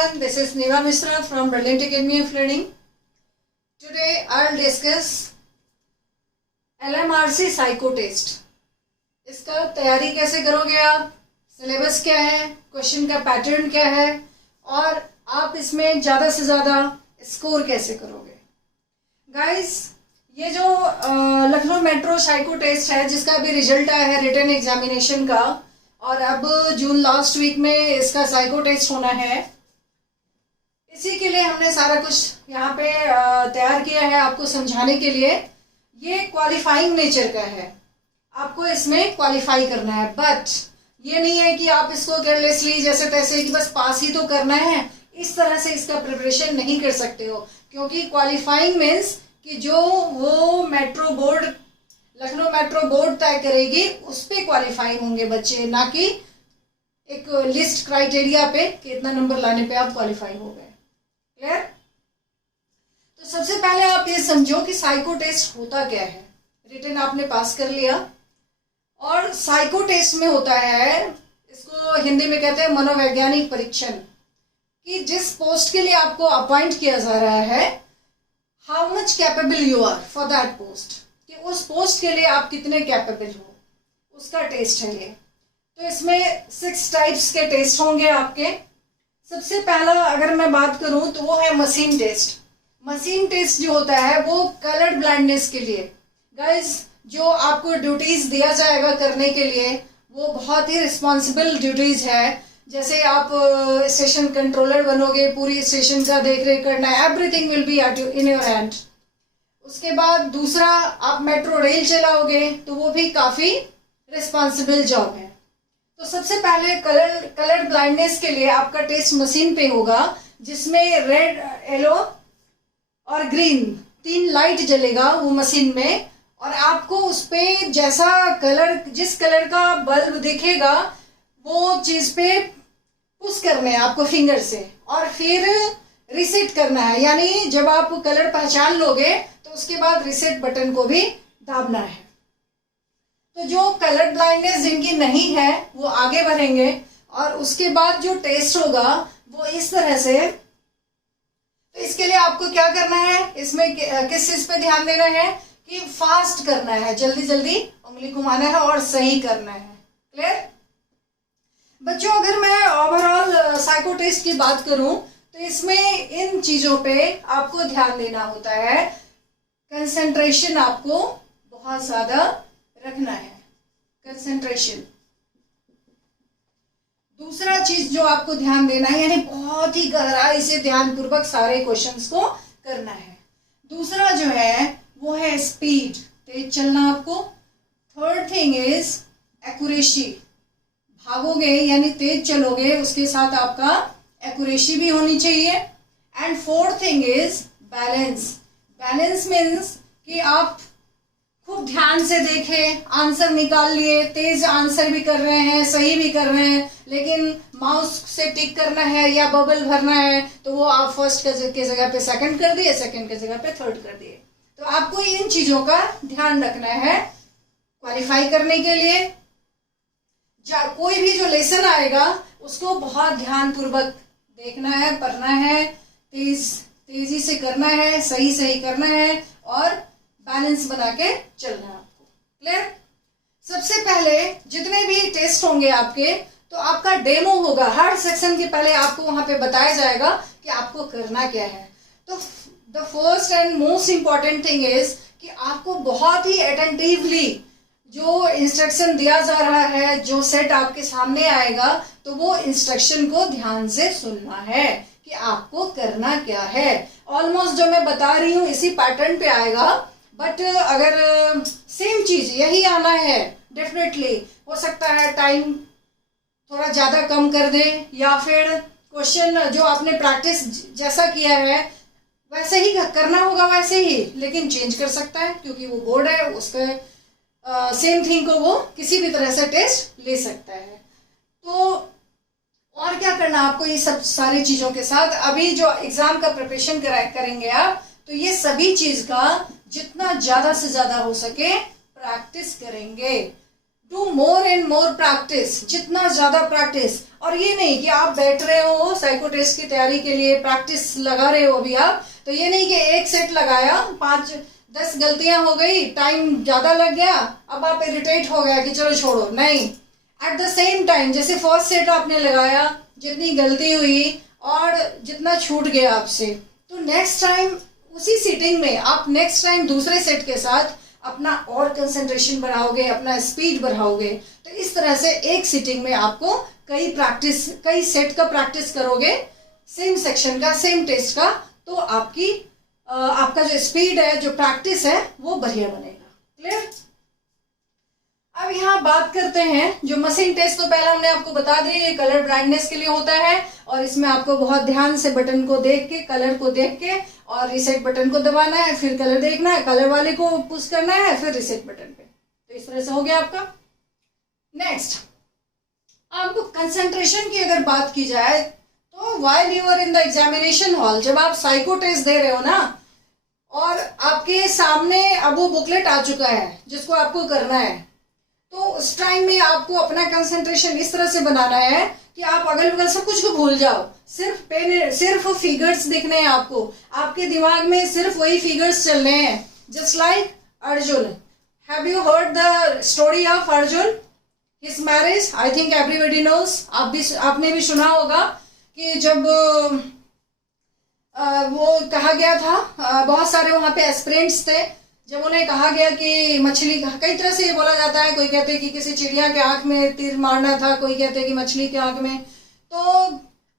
everyone, this is Neva Misra from Brilliant Academy of Learning. Today I'll discuss LMRC Psycho Test. इसका तैयारी कैसे करोगे आप, syllabus क्या है, क्वेश्चन का पैटर्न क्या है और आप इसमें ज़्यादा से ज़्यादा स्कोर कैसे करोगे. गाइस, ये जो लखनऊ मेट्रो साइको टेस्ट है जिसका अभी रिजल्ट आया है रिटन एग्जामिनेशन का, और अब जून लास्ट वीक में इसका साइको टेस्ट होना है. इसी के लिए हमने सारा कुछ यहाँ पे तैयार किया है आपको समझाने के लिए. ये क्वालिफाइंग नेचर का है, आपको इसमें क्वालिफाई करना है. बट ये नहीं है कि आप इसको केयरलेसली जैसे तैसे कि बस पास ही तो करना है, इस तरह से इसका प्रिपरेशन नहीं कर सकते हो. क्योंकि क्वालिफाइंग मीन्स कि जो वो metro board, Lucknow metro board तय करेगी उस पे क्वालिफाई होंगे बच्चे, ना कि एक लिस्ट क्राइटेरिया पे कि इतना नंबर लाने पे आप क्वालिफाई हो गए. क्लियर? तो सबसे पहले आप ये समझो कि साइको टेस्ट होता क्या है. रिटन आपने पास कर लिया और साइको टेस्ट में होता है, इसको हिंदी में कहते हैं मनोवैज्ञानिक परीक्षण, कि जिस पोस्ट के लिए आपको अपॉइंट किया जा रहा है, how much capable you are for that post, कि उस पोस्ट के लिए आप कितने कैपेबल हो, उसका टेस्ट है ये. तो इसमें 6 टाइप्स के टेस्ट होंगे आपके. सबसे पहला अगर मैं बात करूं तो वो है मशीन टेस्ट. मशीन टेस्ट जो होता है वो कलर ब्लाइंडनेस के लिए. गाइस, जो आपको ड्यूटीज दिया जाएगा करने के लिए वो बहुत ही रिस्पॉन्सिबल ड्यूटीज है. जैसे आप स्टेशन कंट्रोलर बनोगे, पूरी स्टेशन का देख रेख करना है, everything will be in your hand. उसके बाद दूसरा, आप मेट्रो रेल चलाओगे तो वो भी काफी रिस्पॉन्सिबल जॉब है. तो सबसे पहले कलर ब्लाइंडनेस के लिए आपका टेस्ट मशीन पे होगा, जिसमें रेड, येलो और ग्रीन 3 लाइट जलेगा वो मशीन में, और आपको उस पे जैसा कलर, जिस कलर का बल्ब दिखेगा वो चीज पे पुश करने हैं आपको फिंगर से, और फिर रिसेट करना है. यानी जब आप कलर पहचान लोगे तो उसके बाद रिसेट बटन को भी दाबना है. तो जो कलर ब्लाइंडनेस जिनकी नहीं है वो आगे बढ़ेंगे, और उसके बाद जो टेस्ट होगा वो इस तरह से. तो इसके लिए आपको क्या करना है, इसमें किस चीज पे ध्यान देना है कि फास्ट करना है, जल्दी जल्दी उंगली घुमाना है और सही करना है. क्लियर बच्चों? अगर मैं ओवरऑल साइको टेस्ट की बात करूं तो इसमें इन चीजों पे आपको ध्यान देना होता है. कंसंट्रेशन आपको बहुत ज्यादा रखना है, कंसंट्रेशन. दूसरा चीज जो आपको ध्यान देना है, यानी बहुत ही गहराई से ध्यानपूर्वक सारे क्वेश्चंस को करना है. दूसरा जो है वो है स्पीड, तेज चलना आपको. थर्ड थिंग इज एक्यूरेसी, भागोगे यानी तेज चलोगे, उसके साथ आपका एक्यूरेसी भी होनी चाहिए. And fourth thing is balance. Balance means कि आप खूब ध्यान से देखें, आंसर निकाल लिए, तेज आंसर भी कर रहे हैं, सही भी कर रहे हैं, लेकिन माउस से टिक करना है या बबल भरना है तो वो आप फर्स्ट के जगह पे सेकंड कर दिए, सेकंड के जगह पे थर्ड कर दिए. तो आपको इन चीजों का ध्यान रखना है क्वालिफाई करने के लिए. कोई भी जो लेसन आएगा उसको बहुत ध्यानपूर्वक देखना है, पढ़ना है, तेजी से करना है, सही सही करना है और बैलेंस बना के चलना है आपको. क्लियर? सबसे पहले जितने भी टेस्ट होंगे आपके, तो आपका डेमो होगा. हर सेक्शन के पहले आपको वहां पे बताया जाएगा कि आपको करना क्या है. तो the first and most important thing is कि आपको बहुत ही अटेंटिवली जो इंस्ट्रक्शन दिया जा रहा है, जो सेट आपके सामने आएगा, तो वो इंस्ट्रक्शन को ध्यान से सुनना है कि आपको करना क्या है. ऑलमोस्ट जो मैं बता रही हूँ इसी पैटर्न पे आएगा, बट अगर सेम चीज यही आना है, डेफिनेटली हो सकता है टाइम थोड़ा ज्यादा कम कर दे, या फिर क्वेश्चन जो आपने प्रैक्टिस जैसा किया है वैसे ही करना होगा वैसे ही, लेकिन चेंज कर सकता है क्योंकि वो बोर्ड है, उसके सेम थिंग को वो किसी भी तरह से टेस्ट ले सकता है. तो और क्या करना आपको ये सब सारी चीजों के साथ, अभी जो एग्जाम का प्रिपरेशन करेंगे आप, तो ये सभी चीज का जितना ज्यादा से ज्यादा हो सके प्रैक्टिस करेंगे. Do more and more practice, जितना ज्यादा प्रैक्टिस। और ये नहीं कि आप बैठ रहे हो साइको टेस्ट की तैयारी के लिए प्रैक्टिस लगा रहे हो अभी आप, तो ये नहीं कि एक सेट लगाया 5-10 गलतियां हो गई, टाइम ज्यादा लग गया, अब आप इरिटेट हो गया कि चलो छोड़ो, नहीं। एट द सेम टाइम जैसे फर्स्ट सेट आपने लगाया, जितनी गलती हुई और जितना छूट गया आपसे, तो नेक्स्ट टाइम उसी सीटिंग में आप नेक्स्ट टाइम दूसरे सेट के साथ अपना और कंसंट्रेशन बढ़ाओगे, अपना स्पीड बढ़ाओगे। तो इस तरह से एक सीटिंग में आपको कई सेट का प्रैक्टिस करोगे, सेम सेक्शन का, सेम टेस्ट का, तो आपका जो स्पीड है, जो प्रैक्टिस है, वो बढ़िया बनेगा। क्लियर? अब यहाँ बात करते हैं जो मशीन टेस्ट, तो पहले हमने आपको बता दिया ये कलर ब्लाइंडनेस के लिए होता है, और इसमें आपको बहुत ध्यान से बटन को देख के, कलर को देख के, और रिसेट बटन को दबाना है, फिर कलर देखना है, कलर वाले को पुश करना है, फिर रिसेट बटन पे। तो इस तरह से हो गया आपका। नेक्स्ट, आपको कंसंट्रेशन की अगर बात की जाए तो while you are in the examination hall, जब आप साइको टेस्ट दे रहे हो ना, और आपके सामने अब वो बुकलेट आ चुका है जिसको आपको करना है, तो उस टाइम में आपको अपना कंसंट्रेशन इस तरह से बनाना है कि आप अगल बगल सब कुछ को भूल जाओ, सिर्फ फिगर्स दिखने हैं आपको, आपके दिमाग में सिर्फ वही फिगर्स चलने हैं। Just like Arjun, have you heard the story of Arjun, his marriage? I think everybody knows, आपने भी सुना होगा कि जब वो कहा गया था, बहुत सारे वहां पे एस्पिरेंट्स थे, जब उन्हें कहा गया कि मछली, कई तरह से ये बोला जाता है, कोई कहते हैं कि किसी चिड़िया के आंख में तीर मारना था, कोई कहते हैं कि मछली के आंख में, तो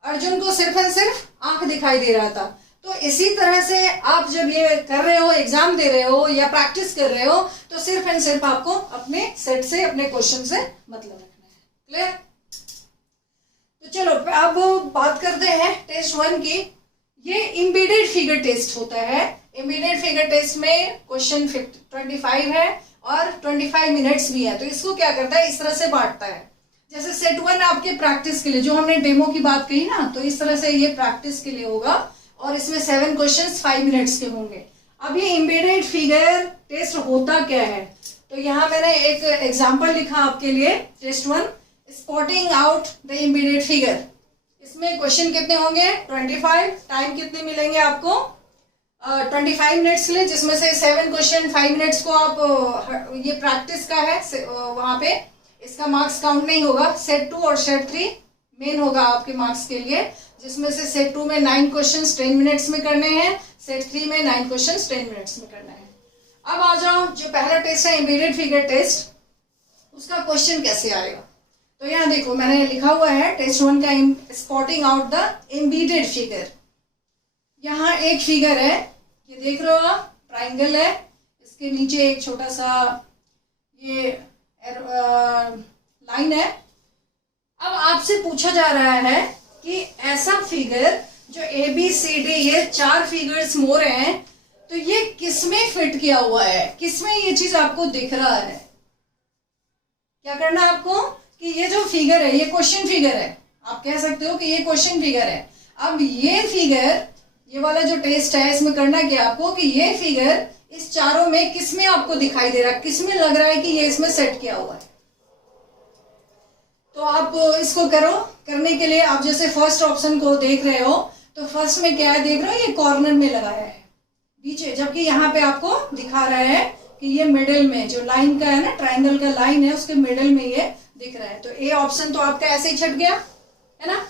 अर्जुन को सिर्फ एंड सिर्फ आंख दिखाई दे रहा था। तो इसी तरह से आप जब ये कर रहे हो, एग्जाम दे रहे हो या प्रैक्टिस कर रहे हो, तो सिर्फ एंड सिर्फ आपको अपने सेट से, अपने क्वेश्चन से मतलब रखना है। क्लियर? तो चलो अब बात करते हैं टेस्ट 1 की। ये एम्बेडेड फिगर टेस्ट होता है। एम्बेडेड फिगर टेस्ट में क्वेश्चन 25 है और 25 मिनट्स भी है। तो इसको क्या करता है, इस तरह से बांटता है। जैसे सेट 1 आपके प्रैक्टिस के लिए, जो हमने डेमो की बात कही ना, तो इस तरह से ये प्रैक्टिस के लिए होगा, और इसमें 7 क्वेश्चंस 5 मिनट्स के होंगे। अब ये एम्बेडेड फिगर टेस्ट होता क्या है, तो यहाँ मैंने एक एग्जाम्पल लिखा आपके लिए, test 1 spotting out the embedded figure. इसमें क्वेश्चन कितने होंगे, 25, टाइम कितने मिलेंगे आपको, 25 मिनट्स के लिए, जिसमें से 7 क्वेश्चन 5 मिनट्स को आप, ये प्रैक्टिस का है, वहां पे इसका मार्क्स काउंट नहीं होगा। सेट 2 और सेट 3 मेन होगा आपके मार्क्स के लिए, जिसमें से सेट 2 में 9 क्वेश्चंस 10 मिनट्स में करने हैं, सेट 3 में 9 क्वेश्चंस 10 मिनट्स में करना है। अब आ जाओ, जो पहला टेस्ट है एम्बेडेड फिगर टेस्ट, उसका क्वेश्चन कैसे आएगा। तो यहाँ देखो मैंने लिखा हुआ है टेस्ट 1 का spotting out the embedded figure. यहाँ एक फिगर है, ये देख रहे हो आप, ट्राइंगल है, इसके नीचे एक छोटा सा ये लाइन है। अब आपसे पूछा जा रहा है कि ऐसा फिगर जो ABCD, ये 4 फिगर्स मोर हैं, तो ये किसमें फिट किया हुआ है, किसमें ये चीज आपको दिख रहा है। क्या करना है आपको कि ये जो फिगर है, ये क्वेश्चन फिगर है, आप कह सकते हो कि ये क्वेश्चन फिगर है। अब ये फिगर, ये वाला जो टेस्ट है, इसमें करना क्या आपको कि ये फिगर इस चारों में किसमें आपको दिखाई दे रहा है, किसमें लग रहा है कि ये इसमें सेट किया हुआ है। तो आप इसको करो। करने के लिए आप जैसे फर्स्ट ऑप्शन को देख रहे हो, तो फर्स्ट में क्या है देख रहे हो, ये कॉर्नर में लगाया है बीच, जबकि यहाँ पे आपको दिखा रहा है कि ये मिडिल में जो लाइन का है ना, ट्राइंगल का लाइन है, उसके मिडिल में ये दिख रहा है। तो ए ऑप्शन तो आपका ऐसे ही छट गया है ना।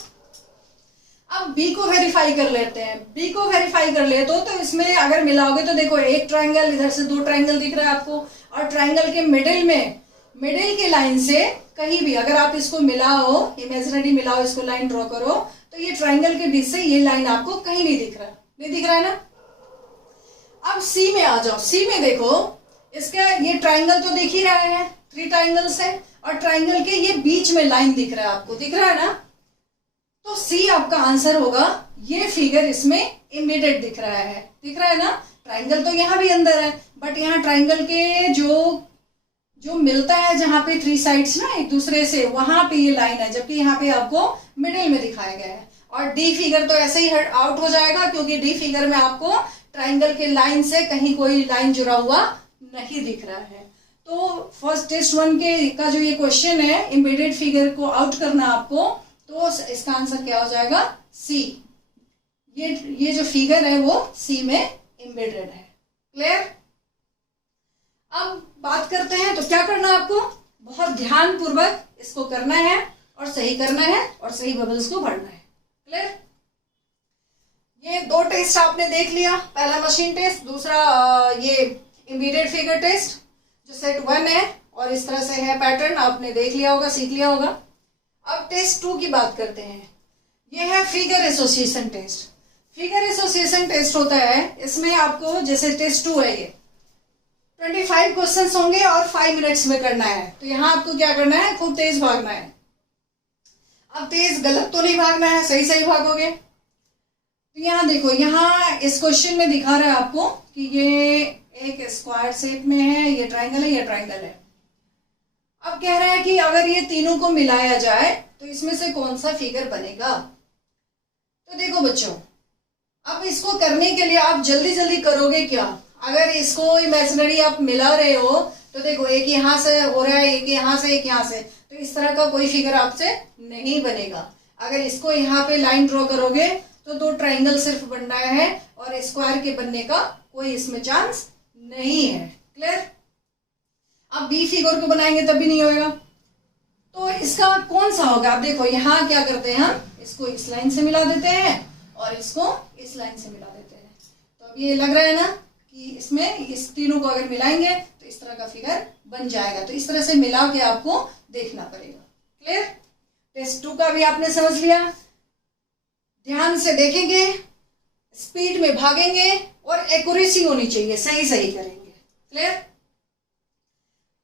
अब बी को वेरीफाई कर लेते हैं। बी को वेरीफाई कर ले तो इसमें अगर मिलाओगे तो देखो एक ट्राइंगल, इधर से 2 ट्राइंगल दिख रहा है आपको, और ट्राइंगल के मिडिल में, मिडिल की लाइन से कहीं भी अगर आप इसको मिलाओ, इमेजिनरी मिलाओ, इसको लाइन ड्रॉ करो, तो ये ट्राइंगल के बीच से ये लाइन आपको कहीं नहीं दिख रहा, नहीं दिख रहा है ना। अब सी में आ जाओ। सी में देखो, इसका ये ट्राइंगल तो दिख ही रहा है, 3 ट्राइंगल्स है, और ट्राइंगल के ये बीच में लाइन दिख रहा है आपको, दिख रहा है ना। तो सी आपका आंसर होगा। ये फिगर इसमें एम्बेडेड दिख रहा है, दिख रहा है ना। ट्राइंगल तो यहाँ भी अंदर है, बट यहाँ ट्राइंगल के जो मिलता है जहां पे 3 साइड्स ना एक दूसरे से, वहां पे ये लाइन है, जबकि यहाँ पे आपको मिडिल में दिखाया गया है। और डी फिगर तो ऐसे ही आउट हो जाएगा, क्योंकि डी फिगर में आपको ट्राइंगल के लाइन से कहीं कोई लाइन जुड़ा हुआ नहीं दिख रहा है। तो फर्स्ट टेस्ट 1 के का जो ये क्वेश्चन है, एम्बेडेड फिगर को आउट करना आपको, तो इसका आंसर क्या हो जाएगा? सी। ये जो फिगर है वो सी में एम्बेडेड है। क्लियर? अब बात करते हैं, तो क्या करना है आपको? बहुत ध्यान पूर्वक इसको करना है और सही करना है और सही बबल्स को भरना है। क्लियर? ये 2 टेस्ट आपने देख लिया, पहला मशीन टेस्ट, दूसरा ये एम्बेडेड फिगर टेस्ट जो सेट 1 है और इस तरह से है पैटर्न, आपने देख लिया होगा, सीख लिया होगा। अब टेस्ट 2 की बात करते हैं। ये है figure association test. Figure association test होता है, इसमें आपको जैसे टेस्ट 2 है, ये 25 क्वेश्चंस होंगे और 5 मिनट्स में करना है। तो यहाँ आपको क्या करना है? खूब तेज भागना है। अब तेज गलत तो नहीं भागना है, सही सही भागोगे। तो यहाँ देखो, यहाँ इस क्वेश्चन में दिखा रहा है आपको कि ये एक स्क्वायर शेप में है, ये ट्राइंगल है, ये ट्राइंगल है। अब कह रहा है कि अगर ये तीनों को मिलाया जाए तो इसमें से कौन सा फिगर बनेगा। तो देखो बच्चों, अब इसको करने के लिए आप जल्दी जल्दी करोगे क्या? अगर इसको इमेजिनरी आप मिला रहे हो तो देखो, एक यहाँ से हो रहा है, एक यहाँ से, एक यहाँ से, तो इस तरह का कोई फिगर आपसे नहीं बनेगा। अगर इसको यहाँ पे लाइन ड्रॉ करोगे तो 2 ट्राइंगल सिर्फ बनना है और स्क्वायर के बनने का कोई इसमें चांस नहीं है। क्लियर? अब बी फिगर को बनाएंगे तब भी नहीं होगा। तो इसका कौन सा होगा? आप देखो, यहाँ क्या करते हैं, हम इसको इस लाइन से मिला देते हैं और इसको इस लाइन से मिला देते हैं। तो अब ये लग रहा है ना कि इसमें इस तीनों को अगर मिलाएंगे तो इस तरह का फिगर बन जाएगा। तो इस तरह से मिला के आपको देखना पड़ेगा। क्लियर? टेस्ट 2 का भी आपने समझ लिया। ध्यान से देखेंगे, स्पीड में भागेंगे और एक्यूरेसी होनी चाहिए, सही सही करेंगे। क्लियर?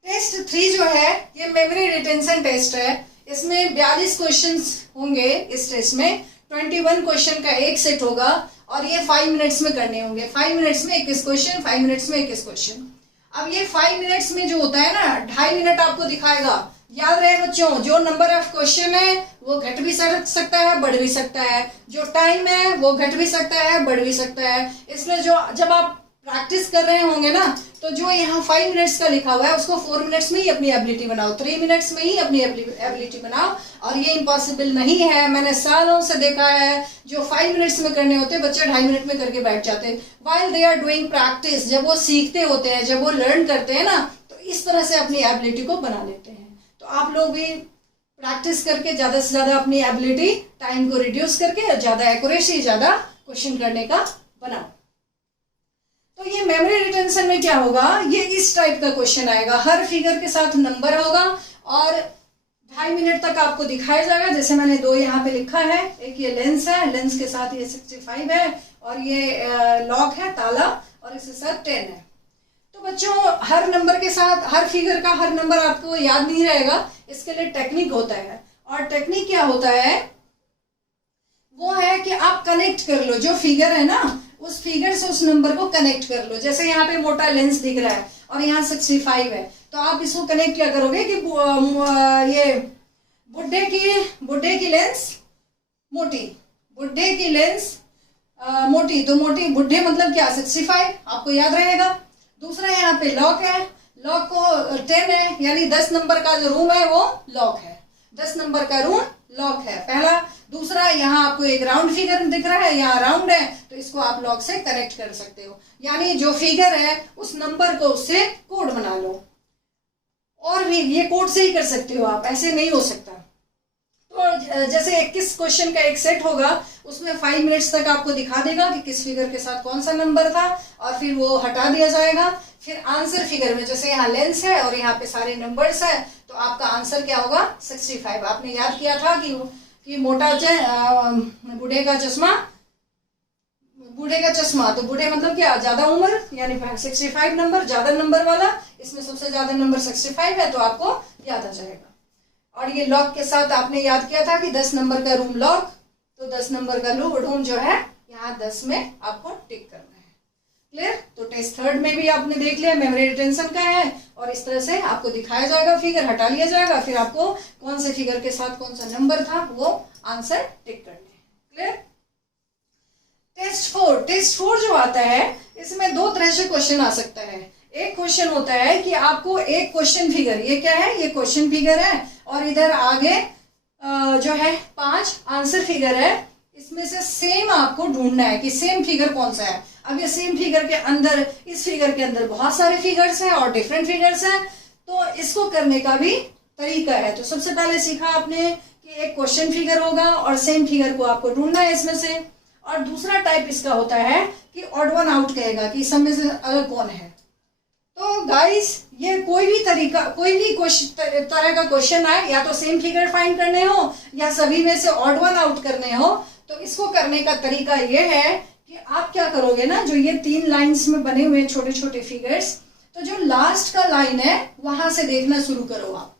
टेस्ट 3 जो है ये मेमोरी रिटेंशन टेस्ट है। इसमें 42 क्वेश्चंस होंगे। इस टेस्ट में 21 क्वेश्चन का एक सेट होगा और ये 5 मिनट्स में करने होंगे। 5 मिनट्स में 21 क्वेश्चन, 5 मिनट्स में 21 क्वेश्चन। अब ये 5 मिनट्स में जो होता है ना, 2.5 मिनट आपको दिखाएगा। याद रहे बच्चों, जो नंबर ऑफ क्वेश्चन है वो घट भी सकता है, बढ़ भी सकता है। जो टाइम है वो घट भी सकता है, बढ़ भी सकता है। इसलिए जब आप प्रैक्टिस कर रहे होंगे ना, तो जो यहाँ 5 मिनट्स का लिखा हुआ है उसको 4 मिनट्स में ही अपनी एबिलिटी बनाओ, 3 मिनट्स में ही अपनी एबिलिटी बनाओ। और ये इम्पॉसिबल नहीं है, मैंने सालों से देखा है जो 5 मिनट्स में करने होते बच्चे 2.5 मिनट में करके बैठ जाते हैं। While they are doing practice, जब वो सीखते होते हैं, जब वो लर्न करते हैं ना, तो इस तरह से अपनी एबिलिटी को बना लेते हैं। तो आप लोग भी प्रैक्टिस करके ज्यादा से ज्यादा अपनी एबिलिटी, टाइम को रिड्यूस करके ज्यादा एक्यूरेसी, ज्यादा क्वेश्चन करने का बनाओ। तो ये मेमोरी रिटेंशन में क्या होगा, ये इस टाइप का क्वेश्चन आएगा। हर फिगर के साथ नंबर होगा और 2.5 मिनट तक आपको दिखाया जाएगा। जैसे मैंने 2 यहाँ पे लिखा है, एक ये लेंस है, लेंस के साथ ये 65 है और ये लॉक है, ताला, और इसके साथ 10 है। तो बच्चों, हर नंबर के साथ, हर फिगर का हर नंबर आपको याद नहीं रहेगा, इसके लिए टेक्निक होता है। और टेक्निक क्या होता है, वो है कि आप कनेक्ट कर लो जो फिगर है ना, उस फिगर से उस नंबर को कनेक्ट कर लो। जैसे यहाँ पे मोटा लेंस दिख रहा है और यहाँ 65 है, तो आप इसको कनेक्ट क्या करोगे कि ये बुढ़े की लेंस मोटी, बुढ़े की लेंस मोटी, तो मोटी बुढ़े मतलब क्या, 65 आपको याद रहेगा। दूसरा यहाँ पे लॉक है, लॉक को 10 है, यानी 10 नंबर का जो रूम है वो लॉक है, 10 नंबर का रूम लॉक है पहला। दूसरा, यहाँ आपको एक राउंड फिगर दिख रहा है, यहाँ राउंड है, तो इसको आप लॉक से कनेक्ट कर सकते हो। यानी जो फिगर है उस नंबर को उससे कोड बना लो। और भी ये कोड से ही कर सकते हो आप, ऐसे नहीं हो सकता। तो जैसे 21 क्वेश्चन का एक सेट होगा, उसमें 5 मिनट्स तक आपको दिखा देगा कि किस फिगर के साथ कौन सा नंबर था, और फिर वो हटा दिया जाएगा। फिर आंसर फिगर में जैसे यहाँ लेंस है और यहाँ पे सारे नंबर्स है, तो आपका आंसर क्या होगा, 65। आपने याद किया था कि मोटा बूढ़े का चश्मा, तो बूढ़े मतलब क्या, ज्यादा उम्र, यानी 65 नंबर, ज्यादा नंबर वाला, इसमें सबसे ज्यादा नंबर 65 है, तो आपको याद आ जाएगा। और ये लॉक के साथ आपने याद किया था कि 10 नंबर का रूम लॉक, तो 10 नंबर का रूम जो है यहाँ 10 में आपको टिक करना है। क्लियर? तो टेस्ट 3 में भी आपने देख लिया, मेमोरी रिटेंशन का है, और इस तरह से आपको दिखाया जाएगा, फिगर हटा लिया जाएगा, फिर आपको कौन से फिगर के साथ कौन सा नंबर था वो आंसर टिक करने हैं। क्लियर? टेस्ट 4 जो आता है, इसमें 2 तरह से क्वेश्चन आ सकता है। एक क्वेश्चन होता है कि आपको एक क्वेश्चन फिगर, ये क्या है, ये क्वेश्चन फिगर है, और इधर आगे जो है 5 आंसर फिगर है, इसमें से सेम आपको ढूंढना है कि सेम फिगर कौन सा है। अब ये सेम फिगर के अंदर, इस फिगर के अंदर बहुत सारे फिगर्स हैं और डिफरेंट फिगर्स हैं, तो इसको करने का भी तरीका है। तो सबसे पहले सीखा आपने कि एक क्वेश्चन फिगर होगा और सेम फिगर को आपको ढूंढना है इसमें से। और दूसरा टाइप इसका होता है कि ऑड वन आउट कहेगा कि सब में से अलग कौन है। तो गाइस, ये कोई भी तरीका, कोई भी तरह का क्वेश्चन आए, या तो सेम फिगर फाइंड करने हो या सभी में से ऑड वन आउट करने हो, तो इसको करने का तरीका ये है कि आप क्या करोगे ना, जो ये 3 लाइंस में बने हुए छोटे छोटे फिगर्स, तो जो लास्ट का लाइन है वहां से देखना शुरू करो आप,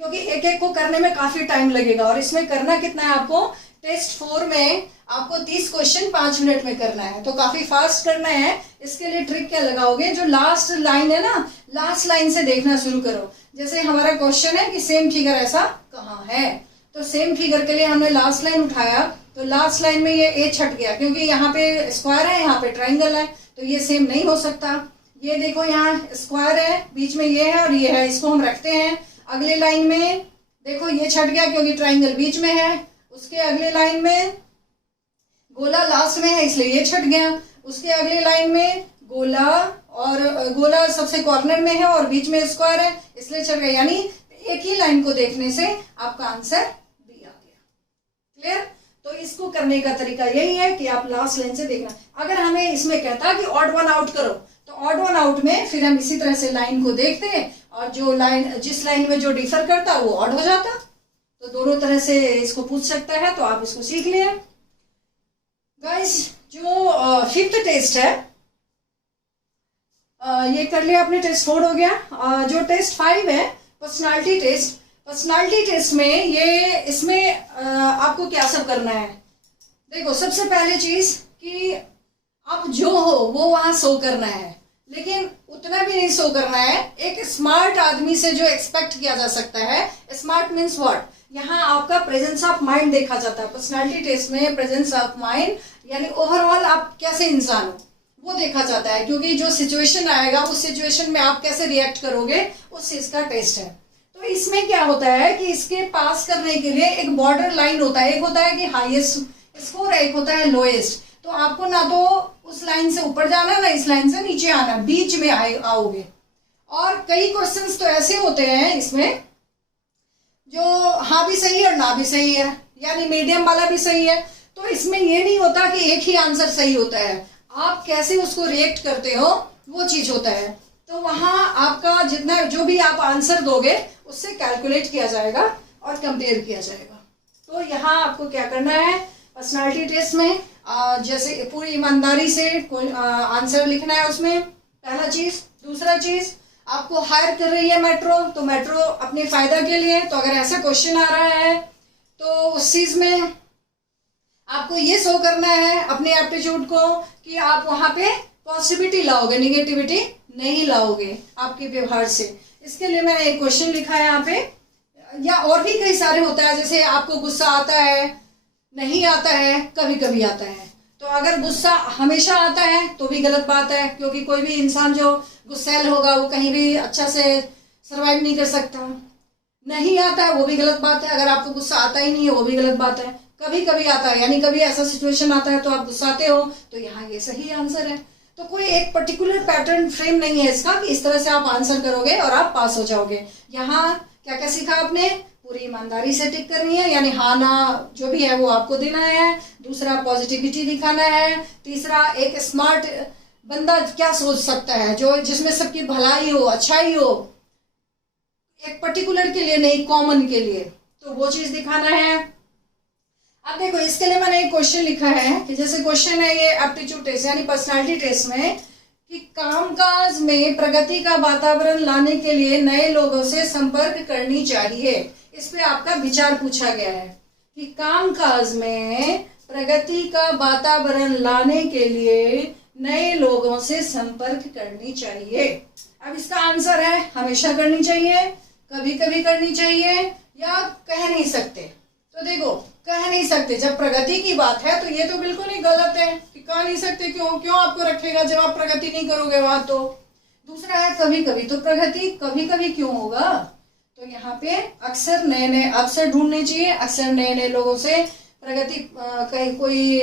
क्योंकि एक एक को करने में काफी टाइम लगेगा। और इसमें करना कितना है आपको, टेस्ट 4 में आपको 30 क्वेश्चन 5 मिनट में करना है, तो काफी फास्ट करना है। इसके लिए ट्रिक क्या लगाओगे, जो लास्ट लाइन है ना, लास्ट लाइन से देखना शुरू करो। जैसे हमारा क्वेश्चन है कि सेम फिगर ऐसा कहाँ है, तो सेम फिगर के लिए हमने लास्ट लाइन उठाया, तो लास्ट लाइन में ये ए छट गया, क्योंकि यहाँ पे स्क्वायर है, यहाँ पे ट्राइंगल है, तो ये सेम नहीं हो सकता। ये देखो, यहाँ स्क्वायर है, बीच में ये है और ये है, इसको हम रखते हैं। अगले लाइन में देखो ये छट गया क्योंकि ट्राइंगल बीच में है। उसके अगले लाइन में गोला लास्ट में है, इसलिए ये छट गया। उसके अगले लाइन में गोला, और गोला सबसे कॉर्नर में है और बीच में स्क्वायर है, इसलिए छट गया। यानी एक ही लाइन को देखने से आपका आंसर बी आ गया। क्लियर? तो इसको करने का तरीका यही है कि आप लास्ट लाइन से देखना। अगर हमें इसमें कहता कि ऑड वन आउट करो, तो ऑड वन आउट में फिर हम इसी तरह से लाइन को देखते, और जो लाइन, जिस लाइन में जो डिफर करता वो ऑड हो जाता। तो दोनों तरह से इसको पूछ सकता है, तो आप इसको सीख लिए गाइस। जो 5th टेस्ट है, ये कर लिया आपने, टेस्ट 4 हो गया। जो टेस्ट 5 है, पर्सनालिटी टेस्ट, पर्सनालिटी टेस्ट में ये, इसमें आपको क्या सब करना है। देखो, सबसे पहले चीज कि आप जो हो वो वहां शो करना है, लेकिन उतना भी नहीं शो करना है। एक स्मार्ट आदमी से जो एक्सपेक्ट किया जा सकता है, स्मार्ट मीन्स व्हाट, यहाँ आपका प्रेजेंस ऑफ माइंड देखा जाता है। पर्सनालिटी टेस्ट में प्रेजेंस ऑफ माइंड, यानी ओवरऑल आप कैसे इंसान हो वो देखा जाता है, क्योंकि जो सिचुएशन आएगा उस सिचुएशन में आप कैसे रिएक्ट करोगे, उस चीज का टेस्ट है। तो इसमें क्या होता है कि इसके पास करने के लिए एक बॉर्डर लाइन होता है, एक होता है कि हाईएस्ट स्कोर, एक होता है लोएस्ट। तो आपको ना तो उस लाइन से ऊपर जाना, ना इस लाइन से नीचे आना, बीच में आओगे। और कई क्वेश्चंस तो ऐसे होते हैं इसमें जो हाँ भी सही है और ना भी सही है, यानी मीडियम वाला भी सही है। तो इसमें ये नहीं होता कि एक ही आंसर सही होता है, आप कैसे उसको रिएक्ट करते हो वो चीज होता है। तो वहां आपका जितना, जो भी आप आंसर दोगे उससे कैलकुलेट किया जाएगा और कंपेयर किया जाएगा। तो यहाँ आपको क्या करना है, पर्सनालिटी टेस्ट में जैसे पूरी ईमानदारी से आंसर लिखना है उसमें, पहला चीज। दूसरा चीज, आपको हायर कर रही है मेट्रो, तो मेट्रो अपने फायदा के लिए, तो अगर ऐसा क्वेश्चन आ रहा है तो उस चीज में आपको ये शो करना है अपने एप्टीट्यूड को कि आप वहां पे पॉजिटिविटी लाओगे, निगेटिविटी नहीं लाओगे आपके व्यवहार से। इसके लिए मैंने एक क्वेश्चन लिखा है यहाँ पे, या और भी कई सारे होता है, जैसे आपको गुस्सा आता है, नहीं आता है, कभी कभी आता है। तो अगर गुस्सा हमेशा आता है तो भी गलत बात है, क्योंकि कोई भी इंसान जो गुस्सैल होगा वो कहीं भी अच्छा से सरवाइव नहीं कर सकता। नहीं आता है वो भी गलत बात है, अगर आपको गुस्सा आता ही नहीं है वो भी गलत बात है। कभी कभी आता है, यानी कभी ऐसा सिचुएशन आता है तो आप गुस्साते हो, तो यहाँ ये सही आंसर है। तो कोई एक पर्टिकुलर पैटर्न फ्रेम नहीं है इसका कि इस तरह से आप आंसर करोगे और आप पास हो जाओगे। यहाँ क्या क्या सीखा आपने, पूरी ईमानदारी से टिक करनी है, यानी हाँ ना जो भी है वो आपको देना है। दूसरा, पॉजिटिविटी दिखाना है। तीसरा, एक स्मार्ट बंदा क्या सोच सकता है, जो जिसमें सबकी भलाई हो, अच्छाई हो, एक पर्टिकुलर के लिए नहीं, कॉमन के लिए, तो वो चीज दिखाना है। अब देखो, इसके लिए मैंने एक क्वेश्चन लिखा है कि जैसे क्वेश्चन है ये एप्टीट्यूड टेस्ट यानी पर्सनालिटी टेस्ट में, कि कामकाज में प्रगति का वातावरण लाने के लिए नए लोगों से संपर्क करनी चाहिए। इस पे आपका विचार पूछा गया है कि कामकाज में प्रगति का वातावरण लाने के लिए नए लोगों से संपर्क करनी चाहिए। अब इसका आंसर है हमेशा करनी चाहिए, कभी कभी करनी चाहिए, या कह नहीं सकते। तो देखो, कह नहीं सकते, जब प्रगति की बात है तो ये तो बिल्कुल ही गलत है कि कह नहीं सकते। क्यों आपको रखेगा जब आप प्रगति नहीं करोगे वहां। तो दूसरा है कभी कभी, तो प्रगति कभी कभी क्यों होगा? तो यहाँ पे अक्सर नए नए अवसर ढूंढने चाहिए, अक्सर नए नए लोगों से प्रगति, कहीं कोई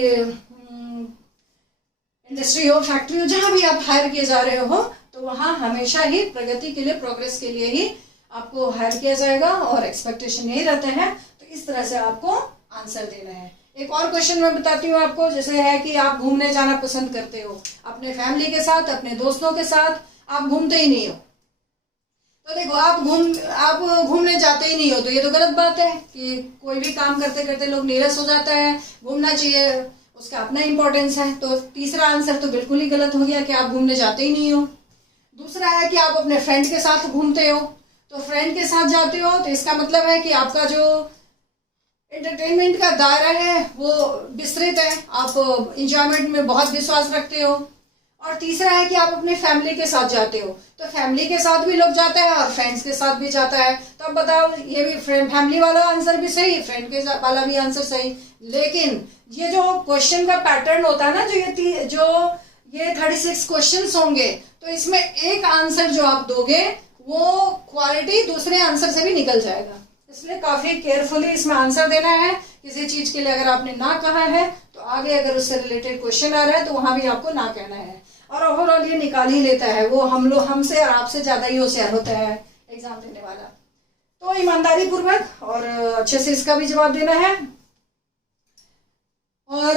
इंडस्ट्री हो, फैक्ट्री हो, जहां भी आप हायर किए जा रहे हो, तो वहां हमेशा ही प्रगति के लिए, प्रोग्रेस के लिए ही आपको हायर किया जाएगा और एक्सपेक्टेशन यही रहता है। तो इस तरह से आपको आंसर देना है। एक और क्वेश्चन मैं बताती हूँ आपको, जैसे है कि आप घूमने जाना पसंद करते हो अपने फैमिली के साथ, अपने दोस्तों के साथ, आप घूमते ही नहीं हो। तो देखो, आप घूमने जाते ही नहीं हो, तो ये तो गलत बात है कि कोई भी काम करते करते लोग नीरस हो जाता है। घूमना चाहिए, उसका अपना इंपॉर्टेंस है। तो तीसरा आंसर तो बिल्कुल ही गलत हो गया कि आप घूमने जाते ही नहीं हो। दूसरा है कि आप अपने फ्रेंड के साथ घूमते हो, तो फ्रेंड के साथ जाते हो तो इसका मतलब है कि आपका जो एंटरटेनमेंट का दायरा है वो विस्तृत है, आप इंजॉयमेंट में बहुत विश्वास रखते हो। और तीसरा है कि आप अपने फैमिली के साथ जाते हो, तो फैमिली के साथ भी लोग जाता है और फ्रेंड्स के साथ भी जाता है। तो अब बताओ, ये भी फैमिली वाला आंसर भी सही, फ्रेंड के वाला भी आंसर सही। लेकिन ये जो क्वेश्चन का पैटर्न होता है ना, जो ये 36 क्वेश्चंस होंगे, तो इसमें एक आंसर जो आप दोगे वो क्वालिटी दूसरे आंसर से भी निकल जाएगा। इसलिए काफी केयरफुली इसमें आंसर देना है। किसी चीज के लिए अगर आपने ना कहा है तो आगे अगर उससे रिलेटेड क्वेश्चन आ रहा है तो वहां भी आपको ना कहना है। और ओवरऑल ये निकाल ही लेता है, वो हमसे और आपसे ज्यादा ही होशियार होता है एग्जाम देने वाला। तो ईमानदारी पूर्वक और अच्छे से इसका भी जवाब देना है। और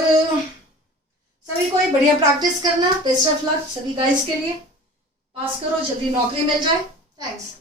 सभी को बढ़िया प्रैक्टिस करना। बेस्ट ऑफ लक सभी गाइस के लिए। पास करो, जल्दी नौकरी मिल जाए। थैंक्स।